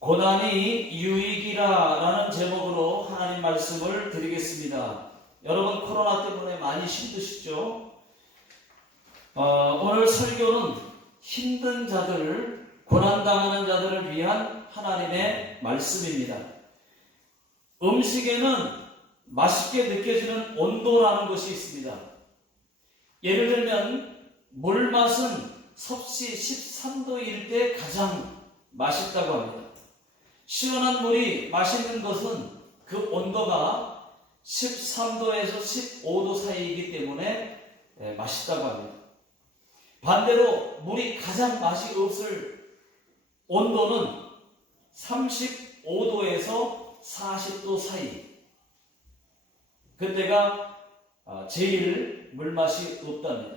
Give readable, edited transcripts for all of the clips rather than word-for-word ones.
고난이 유익이라라는 제목으로 하나님 말씀을 드리겠습니다. 여러분 코로나 때문에 많이 힘드시죠? 오늘 설교는 힘든 자들, 고난당하는 자들을 위한 하나님의 말씀입니다. 음식에는 맛있게 느껴지는 온도라는 것이 있습니다. 예를 들면 물맛은 섭씨 13도일 때 가장 맛있다고 합니다. 시원한 물이 맛있는 것은 그 온도가 13도에서 15도 사이이기 때문에 맛있다고 합니다. 반대로 물이 가장 맛이 없을 온도는 35도에서 40도 사이. 그때가 제일 물맛이 없답니다.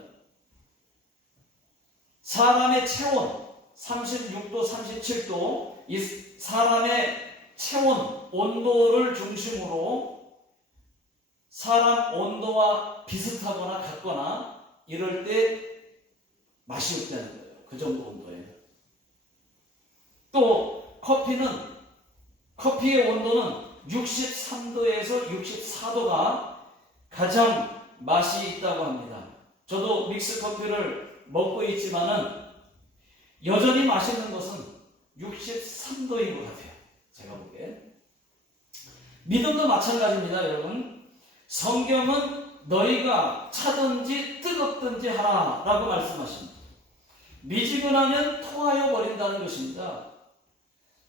사람의 체온 36도, 37도, 이 사람의 체온, 온도를 중심으로 사람 온도와 비슷하거나 같거나 이럴 때 맛이 없다는 거예요. 그 정도 온도예요. 또 커피의 온도는 63도에서 64도가 가장 맛이 있다고 합니다. 저도 믹스 커피를 먹고 있지만은 여전히 맛있는 것은 63도인 것 같아요. 제가 보기에. 믿음도 마찬가지입니다, 여러분. 성경은 너희가 차든지 뜨겁든지 하라 라고 말씀하십니다. 미지근하면 토하여 버린다는 것입니다.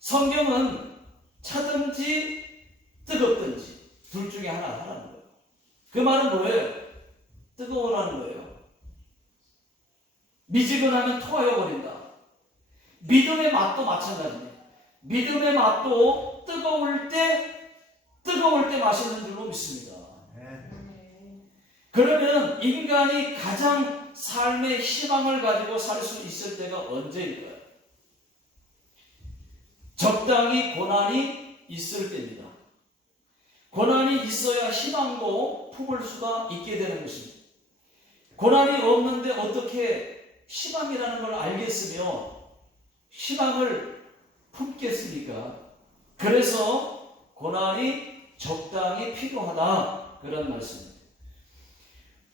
성경은 차든지 뜨겁든지 둘 중에 하나 하라는 거예요. 그 말은 뭐예요? 뜨거우라는 거예요. 미지근하면 토하여 버린다. 믿음의 맛도 마찬가지입니다. 믿음의 맛도 뜨거울 때 맛있는 줄로 믿습니다. 그러면 인간이 가장 삶의 희망을 가지고 살 수 있을 때가 언제일까요? 적당히 고난이 있을 때입니다. 고난이 있어야 희망도 품을 수가 있게 되는 것입니다. 고난이 없는데 어떻게 희망이라는 걸 알겠으며 희망을 품겠습니까? 그래서 고난이 적당히 필요하다, 그런 말씀입니다.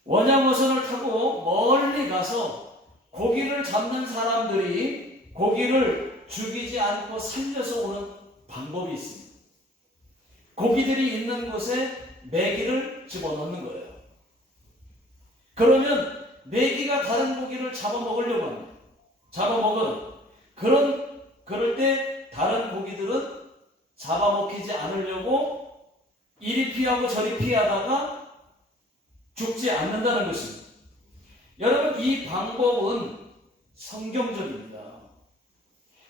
원양어선을 타고 멀리 가서 고기를 잡는 사람들이 고기를 죽이지 않고 살려서 오는 방법이 있습니다. 고기들이 있는 곳에 메기를 집어넣는 거예요. 그러면 메기가 다른 고기를 잡아먹으려고 합니다. 그럴 때 다른 고기들은 잡아먹히지 않으려고 이리 피하고 저리 피하다가 죽지 않는다는 것입니다. 여러분, 이 방법은 성경적입니다.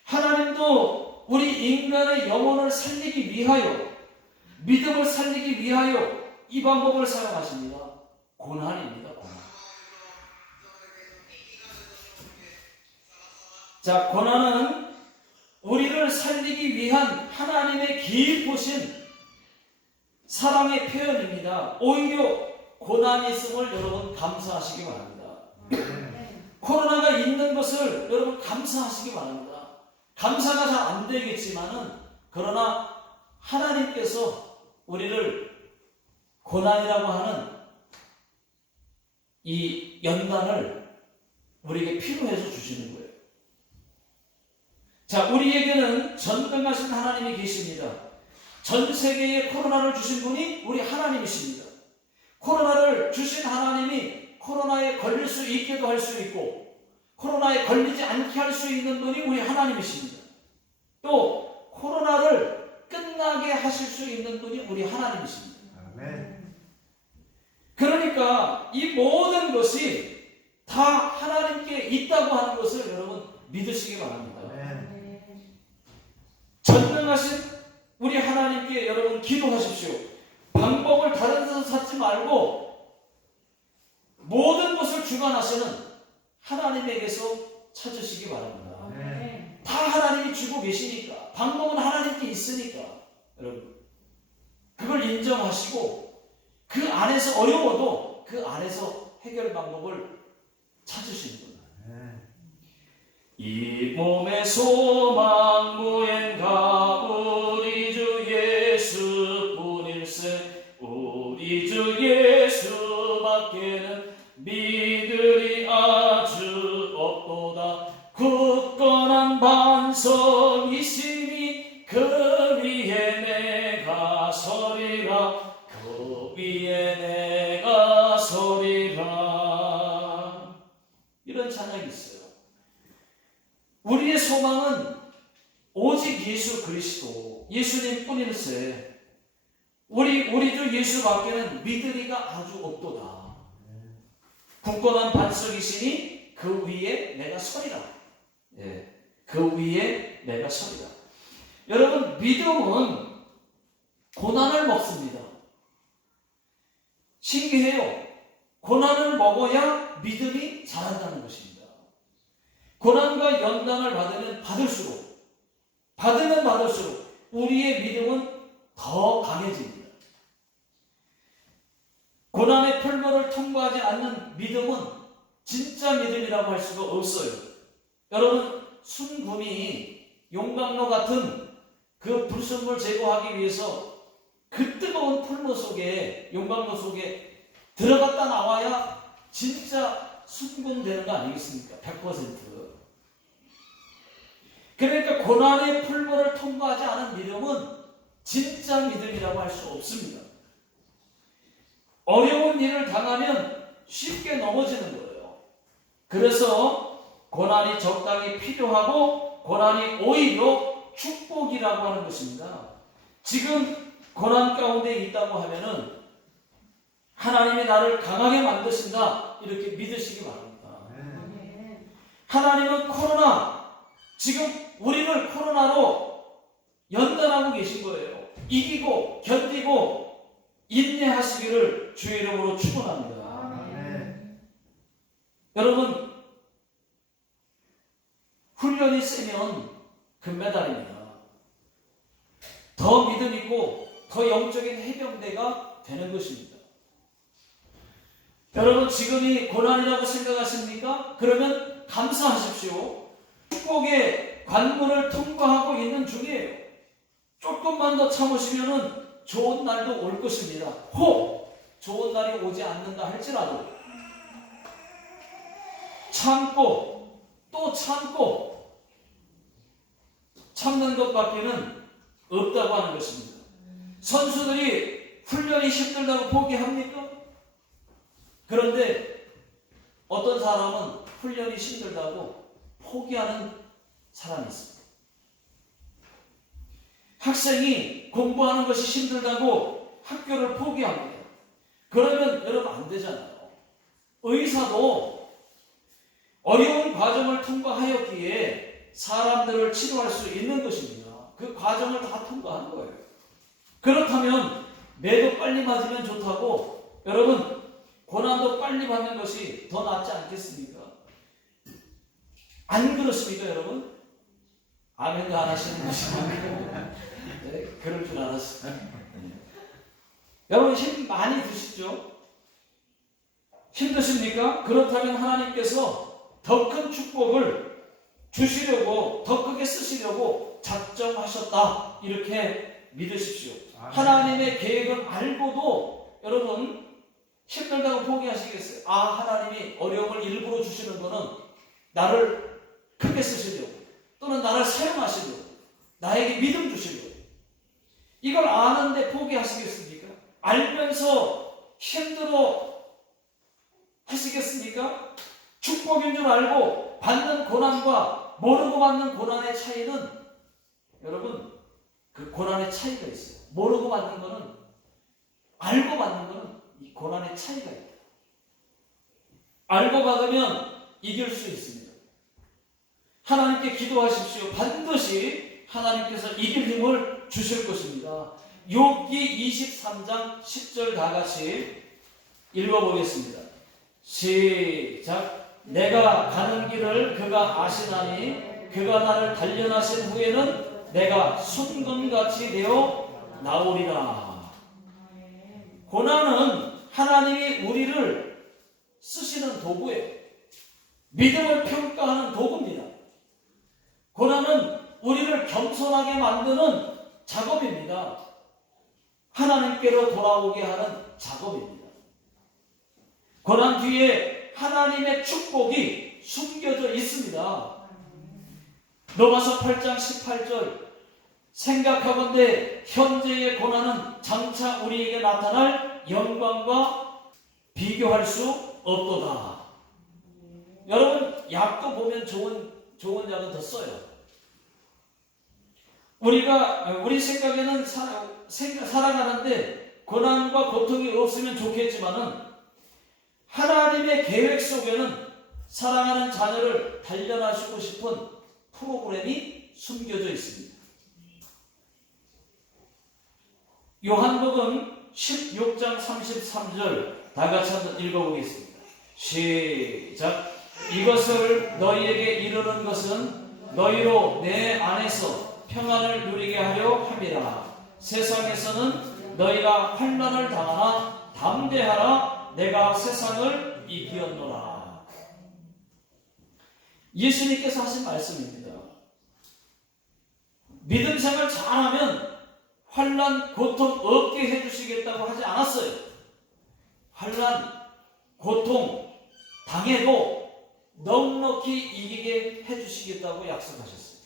하나님도 우리 인간의 영혼을 살리기 위하여, 믿음을 살리기 위하여 이 방법을 사용하십니다. 고난입니다. 고난. 자, 고난은 우리를 살리기 위한 하나님의 깊으신 사랑의 표현입니다. 오히려 고난이 있음을 여러분 감사하시기 바랍니다. 코로나가 있는 것을 여러분 감사하시기 바랍니다. 감사가 잘 안 되겠지만은, 그러나 하나님께서 우리를 고난이라고 하는 이 연단을 우리에게 필요해서 주시는 거예요. 자, 우리에게는 전능하신 하나님이 계십니다. 전 세계에 코로나를 주신 분이 우리 하나님이십니다. 코로나를 주신 하나님이 코로나에 걸릴 수 있게도 할 수 있고 코로나에 걸리지 않게 할 수 있는 분이 우리 하나님이십니다. 또 코로나를 끝나게 하실 수 있는 분이 우리 하나님이십니다. 아멘. 그러니까 이 모든 것이 다 하나님께 있다고 하는 것을 여러분 믿으시기 바랍니다. 전능하신 우리 하나님께 여러분 기도하십시오. 방법을 다른 데서 찾지 말고 모든 것을 주관하시는 하나님에게서 찾으시기 바랍니다. 다 하나님이 주고 계시니까, 방법은 하나님께 있으니까 여러분 그걸 인정하시고 그 안에서 어려워도 그 안에서 해결 방법을 찾으시는 거예요. 이 몸의 소망 무엔가 있으니 그 위에 내가 서리라. 그 위에 내가 서리라. 이런 찬양이 있어요. 우리의 소망은 오직 예수 그리스도, 예수님 뿐일세. 우리 주 예수밖에는 믿으리가 아주 없도다. 굳건한 반석이시니 그 위에 내가 서리라. 예, 그 위에 내가 서리라. 여러분, 믿음은 고난을 먹습니다. 신기해요. 고난을 먹어야 믿음이 자란다는 것입니다. 고난과 연단을 받으면 받을수록 우리의 믿음은 더 강해집니다. 고난의 풀물을 통과하지 않는 믿음은 진짜 믿음이라고 할 수가 없어요. 여러분, 순금이 용광로 같은 그 불순물 제거하기 위해서 그 뜨거운 풀물 속에, 용광로 속에 들어갔다 나와야 진짜 순금 되는 거 아니겠습니까? 100%. 그러니까 고난의 풀물을 통과하지 않은 믿음은 진짜 믿음이라고 할 수 없습니다. 어려운 일을 당하면 쉽게 넘어지는 거예요. 그래서 고난이 적당히 필요하고 고난이 오히려 축복이라고 하는 것입니다. 지금 고난 가운데 있다고 하면은 하나님이 나를 강하게 만드신다, 이렇게 믿으시기 바랍니다. 하나님은 지금 우리를 코로나로 연단하고 계신 거예요. 이기고 견디고 인내하시기를 주의 이름으로 축원합니다. 여러분, 훈련이 세면 금메달입니다. 더 믿음 있고 더 영적인 해병대가 되는 것입니다. 여러분, 지금이 고난이라고 생각하십니까? 그러면 감사하십시오. 축복의 관문을 통과하고 있는 중이에요. 조금만 더 참으시면은 좋은 날도 올 것입니다. 혹 좋은 날이 오지 않는다 할지라도 참고 또 참고 참는 것밖에는 없다고 하는 것입니다. 선수들이 훈련이 힘들다고 포기합니까? 그런데 어떤 사람은 훈련이 힘들다고 포기하는 사람이 있습니다. 학생이 공부하는 것이 힘들다고 학교를 포기합니다. 그러면 여러분 안 되잖아요. 의사도 어려운 과정을 통과하였기에 사람들을 치료할 수 있는 것입니다. 그 과정을 다 통과한 거예요. 그렇다면 매도 빨리 맞으면 좋다고 여러분 고난도 빨리 받는 것이 더 낫지 않겠습니까? 안 그렇습니까, 여러분? 아멘도 안 하시는 것이니까. 네, 그럴 줄 알았어요. 여러분, 힘 많이 드시죠? 힘드십니까? 그렇다면 하나님께서 더 큰 축복을 주시려고, 더 크게 쓰시려고 작정하셨다, 이렇게 믿으십시오. 하나님의 계획을 알고도 여러분 힘들다고 포기하시겠어요? 하나님이 어려움을 일부러 주시는 거는 나를 크게 쓰시려고, 또는 나를 사용하시려고, 나에게 믿음 주시려고. 이걸 아는데 포기하시겠습니까? 알면서 힘들어 하시겠습니까? 축복인 줄 알고 받는 고난과 모르고 받는 고난의 차이는, 여러분, 그 고난의 차이가 있어요. 모르고 받는 거는, 알고 받는 거는 이 고난의 차이가 있다. 알고 받으면 이길 수 있습니다. 하나님께 기도하십시오. 반드시 하나님께서 이길 힘을 주실 것입니다. 욥기 23장 10절 다 같이 읽어보겠습니다. 시작. 내가 가는 길을 그가 아시나니 그가 나를 단련하신 후에는 내가 순금같이 되어 나오리라. 고난은 하나님이 우리를 쓰시는 도구예요. 믿음을 평가하는 도구입니다. 고난은 우리를 겸손하게 만드는 작업입니다. 하나님께로 돌아오게 하는 작업입니다. 고난 뒤에 하나님의 축복이 숨겨져 있습니다. 로마서 8장 18절 생각하건대 현재의 고난은 장차 우리에게 나타날 영광과 비교할 수 없도다. 여러분 약도 보면 좋은 약은 더 써요. 우리 생각에는 살아가는데 고난과 고통이 없으면 좋겠지만은 하나님의 계획 속에는 사랑하는 자녀를 단련하시고 싶은 프로그램이 숨겨져 있습니다. 요한복음 16장 33절 다 같이 한번 읽어보겠습니다. 시작. 이것을 너희에게 이르는 것은 너희로 내 안에서 평안을 누리게 하려 함이라. 세상에서는 너희가 환난을 당하나 담대하라. 내가 세상을 이기었노라. 예수님께서 하신 말씀입니다. 믿음 생활 잘하면 환난, 고통 없게 해주시겠다고 하지 않았어요. 환난, 고통 당해도 넉넉히 이기게 해주시겠다고 약속하셨어요.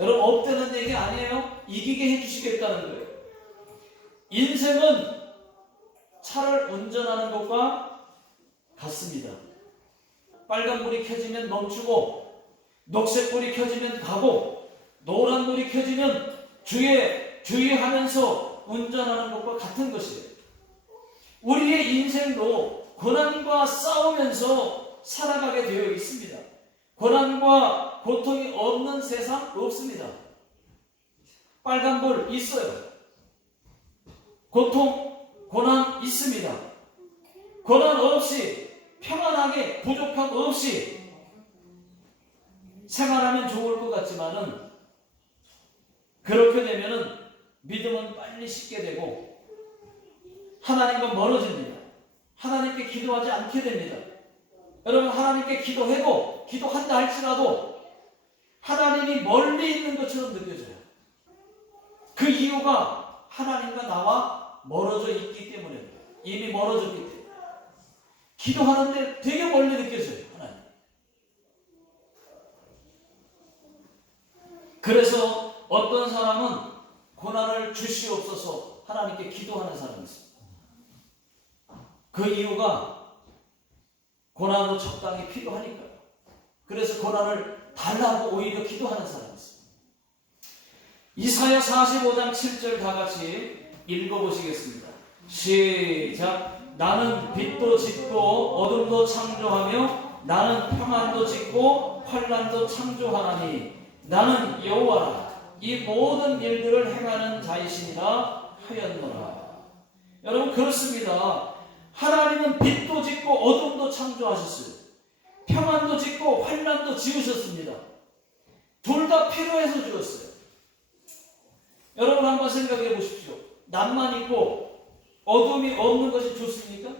여러분 없다는 얘기 아니에요. 이기게 해주시겠다는 거예요. 인생은 차를 운전하는 것과 같습니다. 빨간불이 켜지면 멈추고 녹색불이 켜지면 가고 노란불이 켜지면 주의하면서 운전하는 것과 같은 것이에요. 우리의 인생도 고난과 싸우면서 살아가게 되어 있습니다. 고난과 고통이 없는 세상 없습니다. 빨간불 있어요. 고난 있습니다. 고난 없이 평안하게 부족함 없이 생활하면 좋을 것 같지만은 그렇게 되면은 믿음은 빨리 식게 되고 하나님과 멀어집니다. 하나님께 기도하지 않게 됩니다. 여러분 하나님께 기도해도 기도한다 할지라도 하나님이 멀리 있는 것처럼 느껴져요. 그 이유가 하나님과 나와 멀어져 있기 때문에 이미 멀어졌기 때문에 기도하는데 되게 멀리 느껴져요. 하나님. 그래서 어떤 사람은 고난을 주시옵소서 하나님께 기도하는 사람이 있어요. 그 이유가 고난도 적당히 필요하니까요. 그래서 고난을 달라고 오히려 기도하는 사람이 있어요. 이사야 45장 7절 다 같이 읽어보시겠습니다. 시작. 나는 빛도 짓고 어둠도 창조하며 나는 평안도 짓고 환난도 창조하나니 나는 여호와라. 이 모든 일들을 행하는 자이시니라 하였노라. 여러분 그렇습니다. 하나님은 빛도 짓고 어둠도 창조하셨어요. 평안도 짓고 환난도 지으셨습니다. 둘 다 필요해서 지었어요. 여러분 한번 생각해 보십시오. 낮만 있고 어둠이 없는 것이 좋습니까?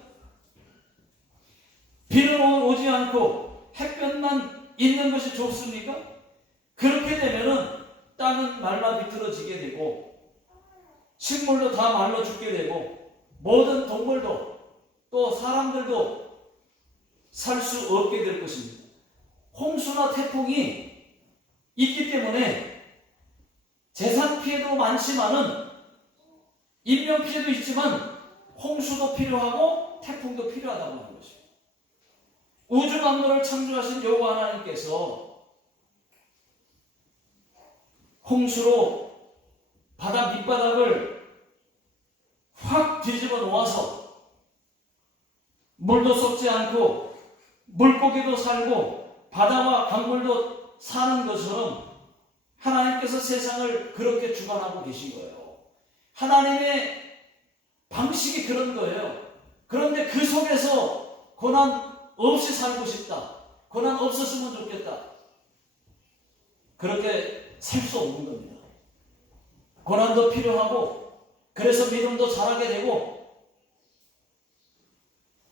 비는 오지 않고 햇볕만 있는 것이 좋습니까? 그렇게 되면은 땅은 말라 비틀어지게 되고 식물도 다 말라 죽게 되고 모든 동물도 또 사람들도 살 수 없게 될 것입니다. 홍수나 태풍이 있기 때문에 재산 피해도 많지만은 인명 피해도 있지만 홍수도 필요하고 태풍도 필요하다고 하는 것입니다. 우주 만물을 창조하신 여호와 하나님께서 홍수로 바다 밑바닥을 확 뒤집어 놓아서 물도 썩지 않고 물고기도 살고 바다와 강물도 사는 것처럼 하나님께서 세상을 그렇게 주관하고 계신 거예요. 하나님의 방식이 그런 거예요. 그런데 그 속에서 고난 없이 살고 싶다. 고난 없었으면 좋겠다. 그렇게 살 수 없는 겁니다. 고난도 필요하고 그래서 믿음도 자라게 되고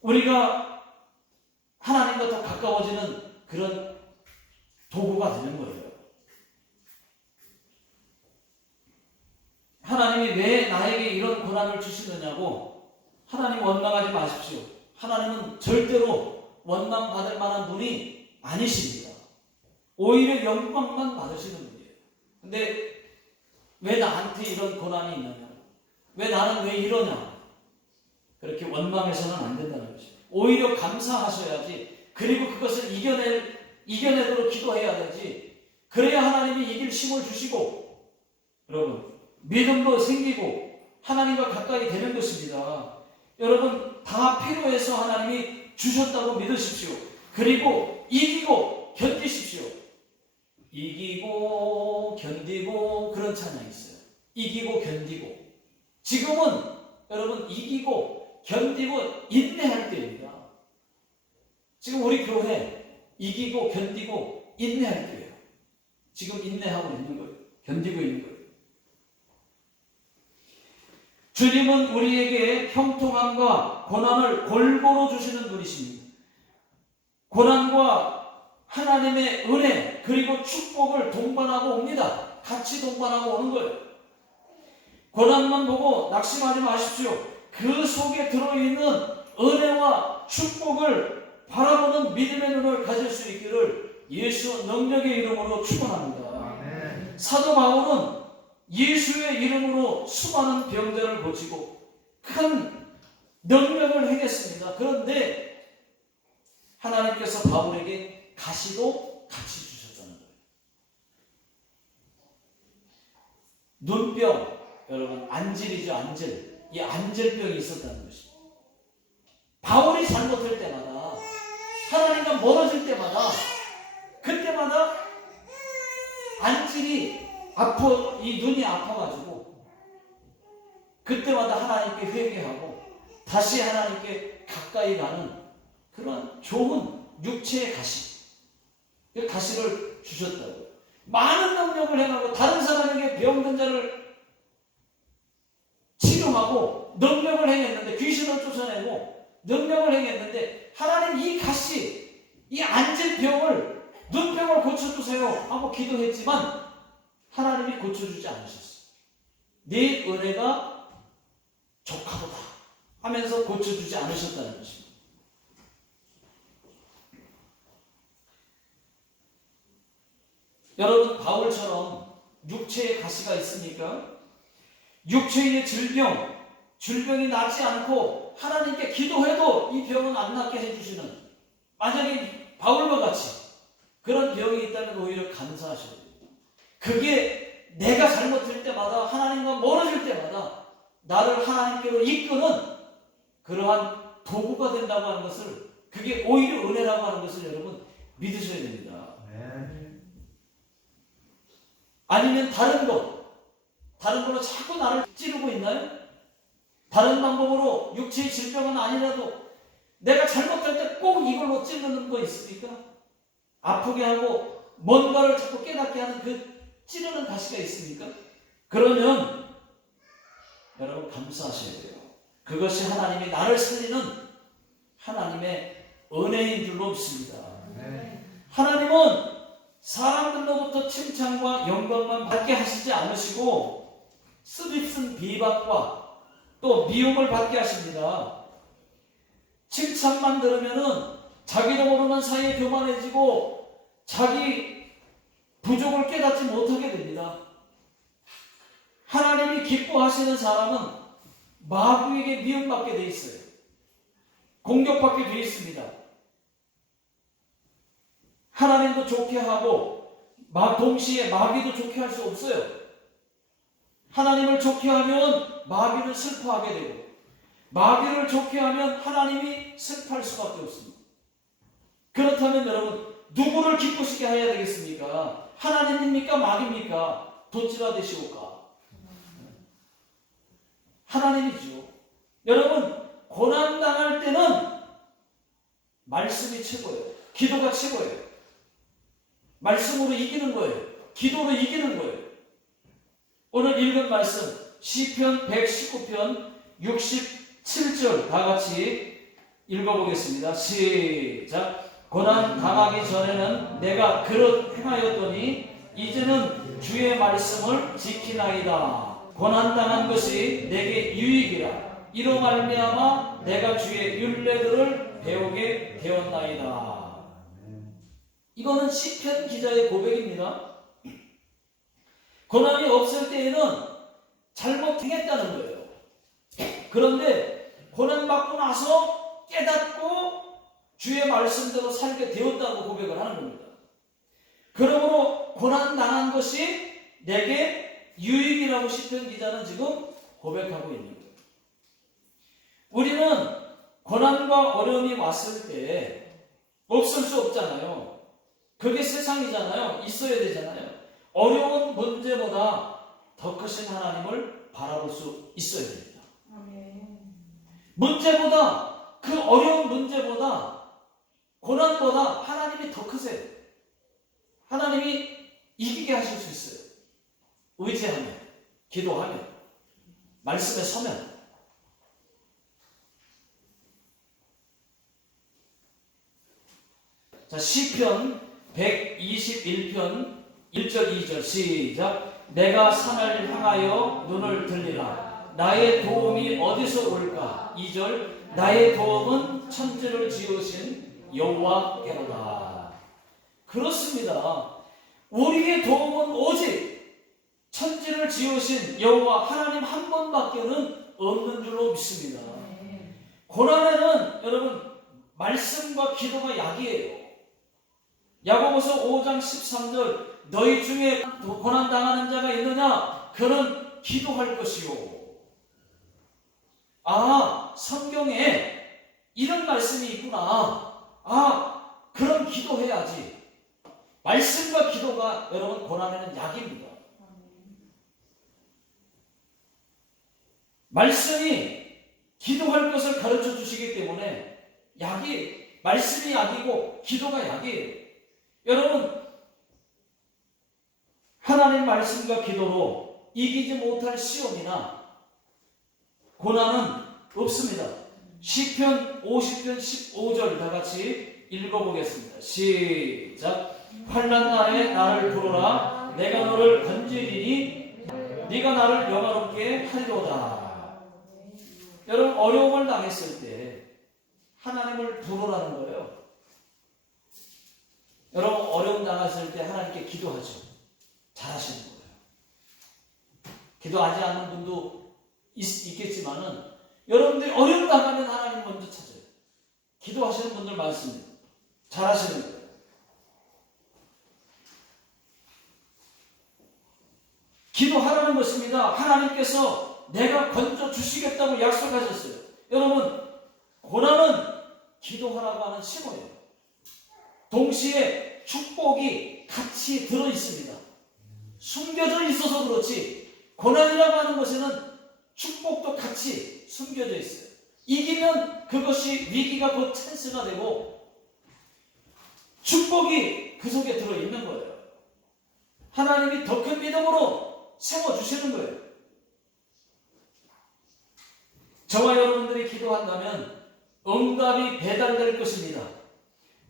우리가 하나님과 더 가까워지는 그런 도구가 되는 거예요. 하나님이 왜 나에게 이런 고난을 주시느냐고 하나님 원망하지 마십시오. 하나님은 절대로 원망받을 만한 분이 아니십니다. 오히려 영광만 받으시는 분이에요. 근데 왜 나한테 이런 고난이 있느냐? 왜 나는 왜 이러냐? 그렇게 원망해서는 안 된다는 것이죠. 오히려 감사하셔야지. 그리고 그것을 이겨내도록 기도해야 되지. 그래야 하나님이 이길 힘을 주시고, 여러분, 믿음도 생기고 하나님과 가까이 되는 것입니다. 여러분, 다 필요해서 하나님이 주셨다고 믿으십시오. 그리고 이기고 견디십시오. 이기고 견디고 그런 찬양이 있어요. 이기고 견디고. 지금은 여러분 이기고 견디고 인내할 때입니다. 지금 우리 교회 이기고 견디고 인내할 때예요. 지금 인내하고 있는 거예요. 견디고 있는 거예요. 주님은 우리에게 형통함과 고난을 골고루 주시는 분이십니다. 고난과 하나님의 은혜 그리고 축복을 동반하고 옵니다. 같이 동반하고 오는 거예요. 고난만 보고 낙심하지 마십시오. 그 속에 들어있는 은혜와 축복을 바라보는 믿음의 눈을 가질 수 있기를 예수 능력의 이름으로 축원합니다. 사도 바울은 예수의 이름으로 수많은 병자를 고치고 큰 능력을 행했습니다. 그런데 하나님께서 바울에게 가시도 같이 주셨다는 거예요. 눈병, 여러분 안질이죠. 안질. 이 안질병이 있었다는 것입니다. 바울이 잘못할 때마다, 하나님과 멀어질 때마다, 그때마다 안질이 이 눈이 아파가지고 그때마다 하나님께 회개하고 다시 하나님께 가까이 가는 그런 좋은 육체의 가시, 그 가시를 주셨다고요. 많은 능력을 행하고 다른 사람에게 병든 자를 치료하고 능력을 행했는데, 귀신을 쫓아내고 능력을 행했는데, 하나님 이 가시, 이 안질병을, 눈병을 고쳐주세요 하고 기도했지만 하나님이 고쳐주지 않으셨어요. 네 은혜가 족하도다 하면서 고쳐주지 않으셨다는 것입니다. 여러분, 바울처럼 육체의 가시가 있습니까? 육체의 질병이 낫지 않고 하나님께 기도해도 이 병은 안 낫게 해주시는, 만약에 바울과 같이 그런 병이 있다면 오히려 감사하셔야 돼요. 그게 내가 잘못할 때마다, 하나님과 멀어질 때마다 나를 하나님께로 이끄는 그러한 도구가 된다고 하는 것을, 그게 오히려 은혜라고 하는 것을 여러분 믿으셔야 됩니다. 아니면 다른 걸로 자꾸 나를 찌르고 있나요? 다른 방법으로 육체의 질병은 아니라도 내가 잘못할 때 꼭 이걸로 찌르는 거 있습니까? 아프게 하고 뭔가를 자꾸 깨닫게 하는 그 찌르는 가시가 있습니까? 그러면 여러분 감사하셔야 돼요. 그것이 하나님이 나를 살리는 하나님의 은혜인 줄로 믿습니다. 하나님은 사람들로부터 칭찬과 영광만 받게 하시지 않으시고 쓰디쓴 비박과 또 미움을 받게 하십니다. 칭찬만 들으면은 자기도 모르는 사이에 교만해지고 자기 부족을 깨닫지 못하게 됩니다. 하나님이 기뻐하시는 사람은 마귀에게 미움받게 돼 있어요. 공격받게 돼 있습니다. 하나님도 좋게 하고 동시에 마귀도 좋게 할 수 없어요. 하나님을 좋게 하면 마귀는 슬퍼하게 되고, 마귀를 좋게 하면 하나님이 슬퍼할 수밖에 없습니다. 그렇다면 여러분, 누구를 기쁘시게 해야 되겠습니까? 하나님입니까? 마귀입니까? 도찌라 되시오까? 하나님이죠. 여러분, 고난당할 때는 말씀이 최고예요. 기도가 최고예요. 말씀으로 이기는 거예요. 기도로 이기는 거예요. 오늘 읽은 말씀 시편 119편 67절 다 같이 읽어보겠습니다. 시작. 고난 당하기 전에는 내가 그릇 행하였더니 이제는 주의 말씀을 지키나이다. 고난 당한 것이 내게 유익이라. 이로 말미암아 내가 주의 율례들을 배우게 되었나이다. 이거는 시편 기자의 고백입니다. 고난이 없을 때에는 잘못 행했다는 거예요. 그런데 고난받고 나서 깨닫고 주의 말씀대로 살게 되었다고 고백을 하는 겁니다. 그러므로 고난당한 것이 내게 유익이라고 시편 기자는 지금 고백하고 있는 거예요. 우리는 고난과 어려움이 왔을 때 없을 수 없잖아요. 그게 세상이잖아요. 있어야 되잖아요. 어려운 문제보다 더 크신 하나님을 바라볼 수 있어야 됩니다. 문제보다, 그 어려운 문제보다, 고난보다 하나님이 더 크세요. 하나님이 이기게 하실 수 있어요. 의지하면, 기도하면, 말씀에 서면. 자, 시편 121편 1절 2절 시작. 내가 산을 향하여 눈을 들리라. 나의 도움이 어디서 올까? 2절. 나의 도움은 천지를 지으신 여호와께로다. 그렇습니다. 우리의 도움은 오직 천지를 지으신 여호와 하나님 한 분밖에는 없는 줄로 믿습니다. 고난에는 여러분 말씀과 기도가 약이에요. 야고보서 5장 13절. 너희 중에 고난당하는 자가 있느냐? 그는 기도할 것이요. 아, 성경에 이런 말씀이 있구나. 아, 그럼 기도해야지. 말씀과 기도가 여러분 고난에는 약입니다. 말씀이 기도할 것을 가르쳐 주시기 때문에 말씀이 약이고 기도가 약이에요. 여러분, 하나님 말씀과 기도로 이기지 못할 시험이나 고난은 없습니다. 시편 50편 15절 다 같이 읽어보겠습니다. 시작. 환난 날에 나를 부르라. 내가 너를 건지리니 네가 나를 영화롭게 하리로다. 여러분, 어려움을 당했을 때 하나님을 부르라는 거예요. 여러분, 어려움 당했을 때 하나님께 기도하죠. 잘하시는 거예요. 기도하지 않는 분도 있겠지만은 여러분들이 어려움 당하면 하나님 먼저 찾아요. 기도하시는 분들 많습니다. 잘하시는 거예요. 기도하라는 것입니다. 하나님께서 내가 건져 주시겠다고 약속하셨어요. 여러분, 고난은 기도하라고 하는 신호예요. 동시에 축복이 같이 들어 있습니다. 숨겨져 있어서 그렇지, 고난이라고 하는 것에는 축복도 같이 숨겨져 있어요. 이기면 그것이 위기가 곧 찬스가 되고 축복이 그 속에 들어 있는 거예요. 하나님이 더 큰 믿음으로 세워주시는 거예요. 저와 여러분들이 기도한다면 응답이 배달될 것입니다.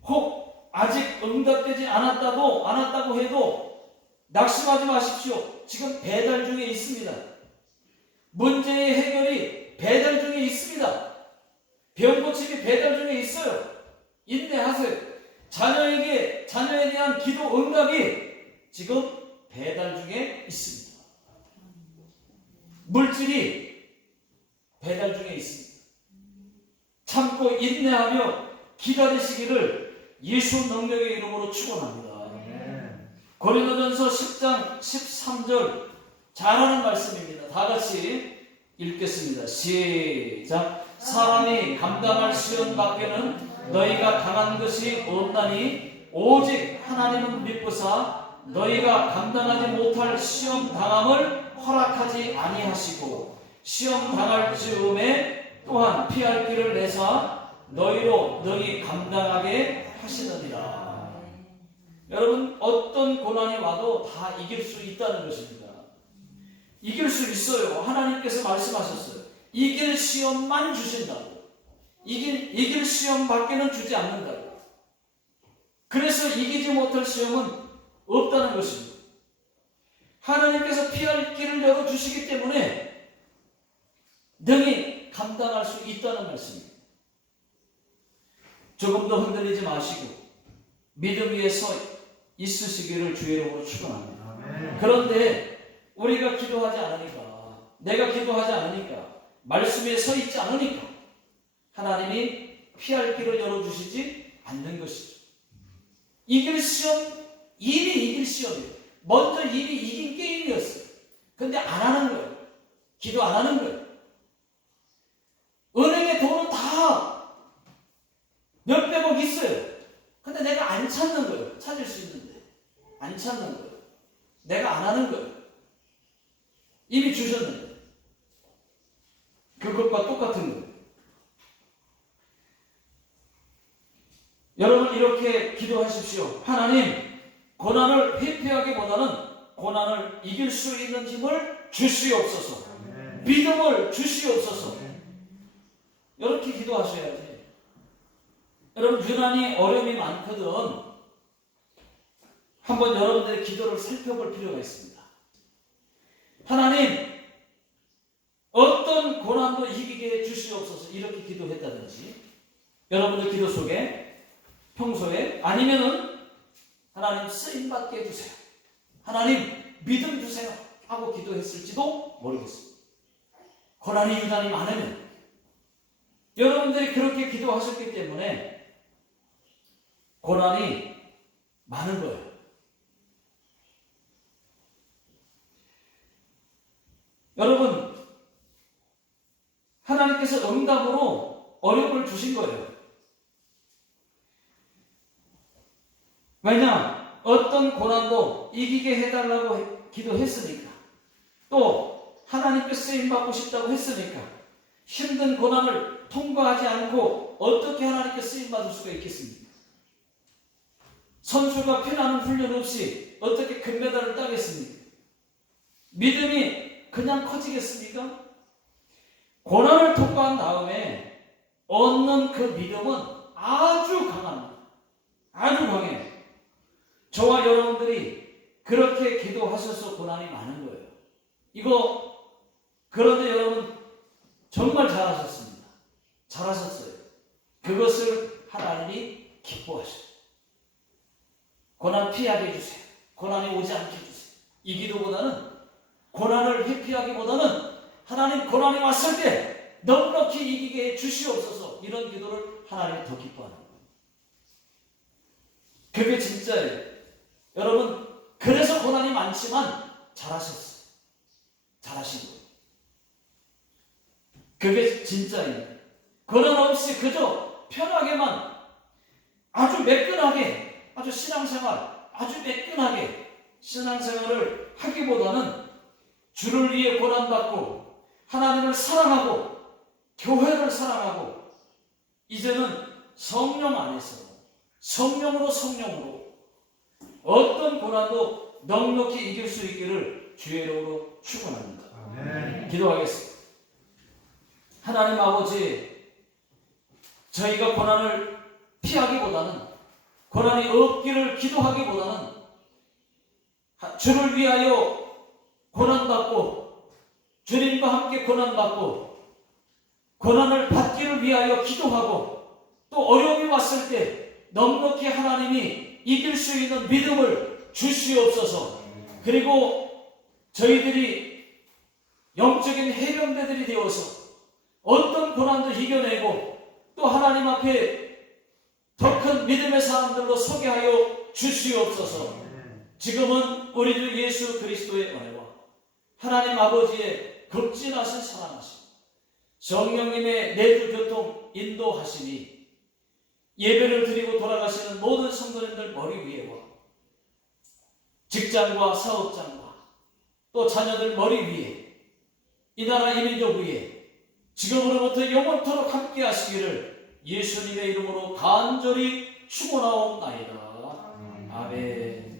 혹 아직 응답되지 않았다고 해도 낙심하지 마십시오. 지금 배달 중에 있습니다. 문제의 해결이 배달 중에 있습니다. 병 고침이 배달 중에 있어요. 인내하세요. 자녀에 대한 기도 응답이 지금 배달 중에 있습니다. 물질이 배달 중에 있습니다. 참고 인내하며 기다리시기를 예수 능력의 이름으로 축원합니다. 고린도전서 10장 13절 잘하는 말씀입니다. 다 같이 읽겠습니다. 시작. 사람이 감당할 시험 밖에는 너희가 당한 것이 없나니 오직 하나님은 믿고사 너희가 감당하지 못할 시험 당함을 허락하지 아니하시고 시험 당할 즈음에 또한 피할 길을 내사 너희로 능히 감당하게 하시느니라. 여러분, 어떤 고난이 와도 다 이길 수 있다는 것입니다. 이길 수 있어요. 하나님께서 말씀하셨어요. 이길 시험만 주신다고. 이길 시험 밖에는 주지 않는다고. 그래서 이기지 못할 시험은 없다는 것입니다. 하나님께서 피할 길을 열어주시기 때문에 능히 감당할 수 있다는 말씀입니다. 조금 더 흔들리지 마시고 믿음 위에 서 있으시기를 주의 이름으로 축원합니다. 아멘. 그런데 우리가 기도하지 않으니까, 내가 기도하지 않으니까, 말씀 위에 서 있지 않으니까 하나님이 피할 길을 열어주시지 않는 것이죠. 이길 시험, 이미 이길 시험이에요. 먼저 이미 이긴 게임이었어요. 근데 안 하는 거예요. 기도 안 하는 거예요. 은행에 돈은 다 몇백억 있어요. 근데 내가 안 찾는 거예요. 찾을 수 있는데 안 찾는 거예요. 내가 안 하는 거예요. 이미 주셨는데. 그것과 똑같은 거예요. 여러분 이렇게 기도하십시오. 하나님, 고난을 회피하기보다는 고난을 이길 수 있는 힘을 주시옵소서. 믿음을 주시옵소서. 이렇게 기도하셔야지. 여러분 유난히 어려움이 많거든. 한번 여러분들의 기도를 살펴볼 필요가 있습니다. 하나님, 어떤 고난도 이기게 해 주시옵소서. 이렇게 기도했다든지, 여러분들 기도 속에 평소에, 아니면은 하나님 쓰임받게 해주세요, 하나님 믿음 주세요 하고 기도했을지도 모르겠습니다. 고난이 유난히 많으면 여러분들이 그렇게 기도하셨기 때문에 고난이 많은 거예요. 여러분, 하나님께서 응답으로 어려움을 주신 거예요. 왜냐? 어떤 고난도 이기게 해달라고 기도했으니까, 또 하나님께 쓰임받고 싶다고 했으니까, 힘든 고난을 통과하지 않고 어떻게 하나님께 쓰임받을 수가 있겠습니까? 선수가 피나는 훈련 없이 어떻게 금메달을 따겠습니까? 믿음이 그냥 커지겠습니까? 고난을 통과한 다음에 얻는 그 믿음은 아주 강합니다. 아주 강해요. 저와 여러분들이 그렇게 기도하셔서 고난이 많은 거예요. 그런데 여러분 정말 잘하셨습니다. 잘하셨어요. 그것을 하나님이 기뻐하셔요. 고난 피하게 해주세요. 고난이 오지 않게 해주세요. 이 기도보다는, 고난을 회피하기보다는 하나님 고난이 왔을 때 넉넉히 이기게 해 주시옵소서, 이런 기도를 하나님이 더 기뻐하는 거예요. 그게 진짜예요. 여러분, 그래서 고난이 많지만 잘하셨어요. 잘하신 거예요. 그게 진짜입니다. 고난 없이 그저 편하게만, 아주 매끈하게, 아주 신앙생활, 아주 매끈하게 신앙생활을 하기보다는 주를 위해 고난받고 하나님을 사랑하고 교회를 사랑하고, 이제는 성령 안에서 성령으로 어떤 고난도 넉넉히 이길 수 있기를 주의 이름으로 축원합니다. 아멘. 기도하겠습니다. 하나님 아버지, 저희가 고난을 피하기보다는, 고난이 없기를 기도하기보다는 주를 위하여 고난받고 주님과 함께 고난받고 고난을 받기를 위하여 기도하고, 또 어려움이 왔을 때 넉넉히 하나님이 이길 수 있는 믿음을 주시옵소서. 그리고 저희들이 영적인 해병대들이 되어서 어떤 고난도 이겨내고, 또 하나님 앞에 더 큰 믿음의 사람들로 서게 하여 주시옵소서. 지금은 우리 주 예수 그리스도의 은혜와 하나님 아버지의 극진하신 사랑하심, 성령님의 내주 교통 인도하심이 예배를 드리고 돌아가시는 모든 성도님들 머리 위에와 직장과 사업장과 또 자녀들 머리 위에, 이 나라 이 민족 위에 지금으로부터 영원토록 함께 하시기를 예수님의 이름으로 간절히 축원하옵나이다. 아멘.